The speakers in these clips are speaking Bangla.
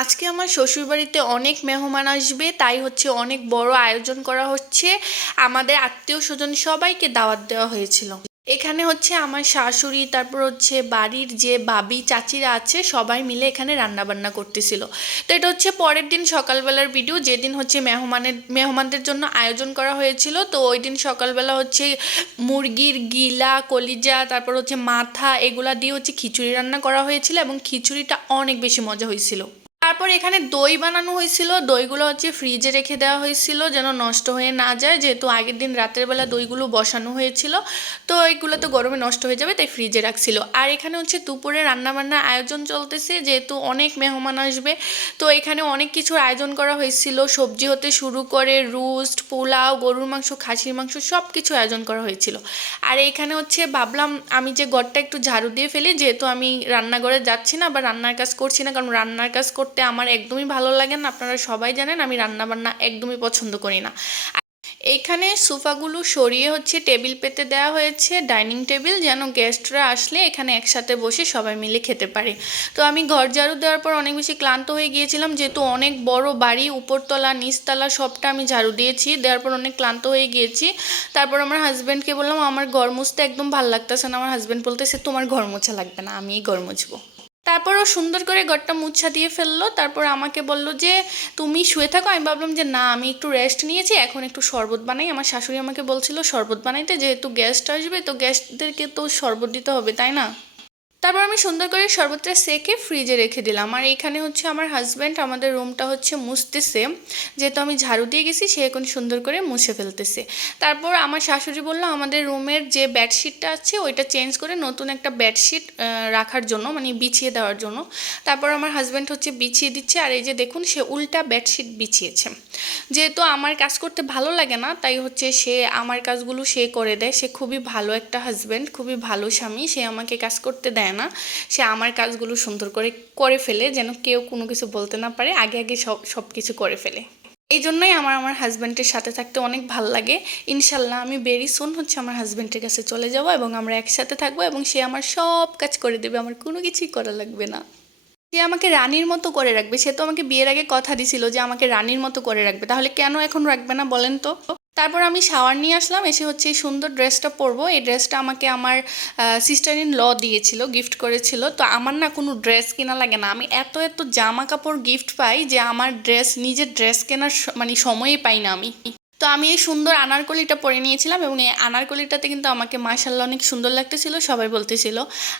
আজকে আমার শ্বশুরবাড়িতে অনেক মেহমান আসবে, তাই হচ্ছে অনেক বড় আয়োজন করা হচ্ছে। আমাদের আত্মীয় স্বজন সবাইকে দাওয়াত দেওয়া হয়েছিল। এখানে হচ্ছে আমার শাশুড়ি, তারপর হচ্ছে বাড়ির যে বাবি চাচিরা আছে সবাই মিলে এখানে রান্না বান্না করতেছিল। তো এটা হচ্ছে পরের দিন সকালবেলার ভিডিও, যেদিন হচ্ছে মেহমানদের জন্য আয়োজন করা হয়েছিল। তো ওই দিন সকালবেলা হচ্ছে মুরগির গিলা, কলিজা, তারপর হচ্ছে মাথা, এগুলা দিয়ে হচ্ছে খিচুড়ি রান্না করা হয়েছিল এবং খিচুড়িটা অনেক বেশি মজা হয়েছিল। তারপর এখানে দই বানানো হয়েছিল। দইগুলো হচ্ছে ফ্রিজে রেখে দেওয়া হয়েছিল যেন নষ্ট হয়ে না যায়, যেহেতু আগের দিন রাতের বেলা দইগুলো বসানো হয়েছিল। তো এইগুলো তো গরমে নষ্ট হয়ে যাবে, তাই ফ্রিজে রাখছিল। আর এখানে হচ্ছে দুপুরে রান্নাবান্নার আয়োজন চলতেছে, যেহেতু অনেক মেহমান আসবে। তো এখানে অনেক কিছুর আয়োজন করা হয়েছিল, সবজি হতে শুরু করে রোস্ট, পোলাও, গরুর মাংস, খাসির মাংস, সব কিছু আয়োজন করা হয়েছিল। আর এখানে হচ্ছে ভাবলাম আমি যে ঘরটা একটু ঝাড়ু দিয়ে ফেলি, যেহেতু আমি রান্নাঘরে যাচ্ছি না বা রান্নার কাজ করছি না, কারণ রান্নার কাজ করতে আমার একদমই ভালো লাগে না। আপনারা সবাই জানেন আমি রান্না বান্না একদমই পছন্দ করি না। এইখানে সোফাগুলো সরিয়ে হচ্ছে টেবিল পেতে দেওয়া হয়েছে, ডাইনিং টেবিল, যেন গেস্টরা আসলে এখানে একসাথে বসে সবাই মিলে খেতে পারে। তো আমি ঘর ঝাড়ু দেওয়ার পর অনেক বেশি ক্লান্ত হয়ে গিয়েছিলাম, যেহেতু অনেক বড় বাড়ি, উপরতলা নিচতলা সবটা আমি ঝাড়ু দিয়েছি, দেওয়ার পর অনেক ক্লান্ত হয়ে গিয়েছি। তারপর আমার হাজব্যান্ডকে বললাম আমার ঘর মুছতে একদম ভালো লাগতেছে না। আমার হাজব্যান্ড বলতেছে তোমার ঘর মোছা লাগবে না, আমিই ঘর মুছবো। তারপর ও সুন্দর করে ঘরটা মুছা দিয়ে ফেললো। তারপর আমাকে বলল যে তুমি শুয়ে থাকো। আমি ভাবলাম যে না, আমি একটু রেস্ট নিয়েছি, এখন একটু শরবত বানাই। আমার শাশুড়ি আমাকে বলছিল শরবত বানাইতে, যেহেতু গেস্ট আসবে তো গেস্টদেরকে তো শরবত দিতে হবে, তাই না? তারপর আমি সুন্দর করে শরবতটা সেকে ফ্রিজে রেখে দিলাম। আর এখানে হচ্ছে আমার হাজব্যান্ড আমাদের রুমটা হচ্ছে মুছতেছে, যেহেতু আমি ঝাড়ু দিয়ে গেছি সে এখন সুন্দর করে মুছে ফেলতেছে। তারপর আমার শাশুড়ি বলল আমাদের রুমের যে বেডশিটটা আছে ওইটা চেঞ্জ করে নতুন একটা বেডশিট রাখার জন্য, মানে বিছিয়ে দেওয়ার জন্য। তারপর আমার হাজব্যান্ড হচ্ছে বিছিয়ে দিচ্ছে। আর এই যে দেখুন, সে উল্টা বেডশিট বিছিয়েছে। যেহেতু আমার কাজ করতে ভালো লাগে না, তাই হচ্ছে সে আমার কাজগুলো সে করে দেয়। সে খুবই ভালো একটা হাজব্যান্ড, খুবই ভালো স্বামী। সে আমাকে কাজ করতে দেয় না, সে আমার কাজগুলো সুন্দর করে করে ফেলে, যেন কেউ কোনো কিছু বলতে না পারে, আগে আগে সব কিছু করে ফেলে। এই জন্যই আমার হাজব্যান্ডের সাথে থাকতে অনেক ভাল লাগে। ইনশাল্লাহ আমি ভেরি সুন হচ্ছে আমার হাজব্যান্ডের কাছে চলে যাব এবং আমরা একসাথে থাকবো এবং সে আমার সব কাজ করে দেবে, আমার কোনো কিছুই করা লাগবে না। সে আমাকে রানীর মতো করে রাখবে। সে তো আমাকে বিয়ের আগে কথা দিছিল যে আমাকে রানীর মতো করে রাখবে, তাহলে কেন এখন রাখবে না বলেন তো? তারপর আমি শাওয়ার নিয়ে আসলাম, এসে হচ্ছে এই সুন্দর ড্রেসটা পরবো। এই ড্রেসটা আমাকে আমার সিস্টার ইন ল দিয়েছিল, গিফট করেছিল। তো আমার না কোনো ড্রেস কেনা লাগে না, আমি এত এত জামা কাপড় গিফট পাই যে আমার নিজের ড্রেস কেনার মানে সময়ই পাই না আমি। তো আমি এই সুন্দর আনারকলিটা পরে নিয়েছিলাম এবং এই আনারকলিটাতে কিন্তু আমাকে মাশাআল্লাহ অনেক সুন্দর লাগতেছিল, সবাই বলতেছিল।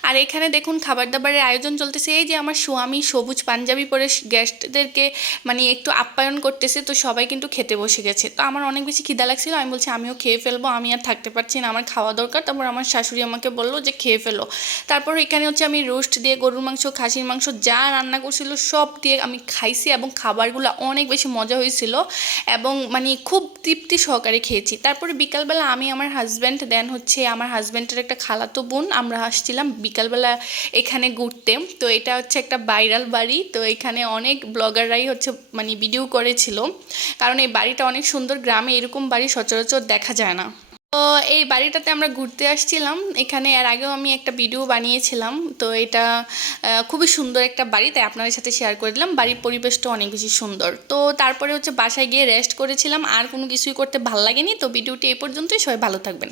আর এখানে দেখুন খাবার দাবারের আয়োজন চলতেছে। এই যে আমার স্বামী সবুজ পাঞ্জাবি পরে গেস্টদেরকে মানে একটু আপ্যায়ন করতেছে। তো সবাই কিন্তু খেতে বসে গেছে। তো আমার অনেক বেশি খিদা লাগছিল, আমি বলছি আমিও খেয়ে ফেলবো, আমি আর থাকতে পারছি না, আমার খাওয়া দরকার। তারপর আমার শাশুড়ি আমাকে বললো যে খেয়ে ফেলো। তারপর এখানে হচ্ছে আমি রোস্ট দিয়ে গরুর মাংস, খাসির মাংস যা রান্না করছিল সব দিয়ে আমি খাইছি এবং খাবারগুলো অনেক বেশি মজা হয়েছিল এবং মানে খুব তৃপ্তি সহকারে খেয়েছি। তারপরে বিকালবেলা আমি, আমার হাজব্যান্ড, দেন হচ্ছে আমার হাজব্যান্ডের একটা খালাতো বোন, আমরা আসছিলাম বিকালবেলা এখানে ঘুরতে। তো এটা হচ্ছে একটা ভাইরাল বাড়ি, তো এখানে অনেক ব্লগাররাই হচ্ছে মানে ভিডিও করেছিল, কারণ এই বাড়িটা অনেক সুন্দর। গ্রামে এরকম বাড়ি সচরাচর দেখা যায় না। তো এই বাড়িটাতে আমরা ঘুরতে আসছিলাম। এখানে এর আগেও আমি একটা ভিডিও বানিয়েছিলাম। তো এটা খুবই সুন্দর একটা বাড়ি, তাই আপনাদের সাথে শেয়ার করে দিলাম। বাড়ির পরিবেশটা অনেক বেশি সুন্দর। তো তারপরে হচ্ছে বাসায় গিয়ে রেস্ট করেছিলাম, আর কোনো কিছুই করতে ভালো লাগেনি। তো ভিডিওটি এই পর্যন্তই, সবাই ভালো থাকবেন।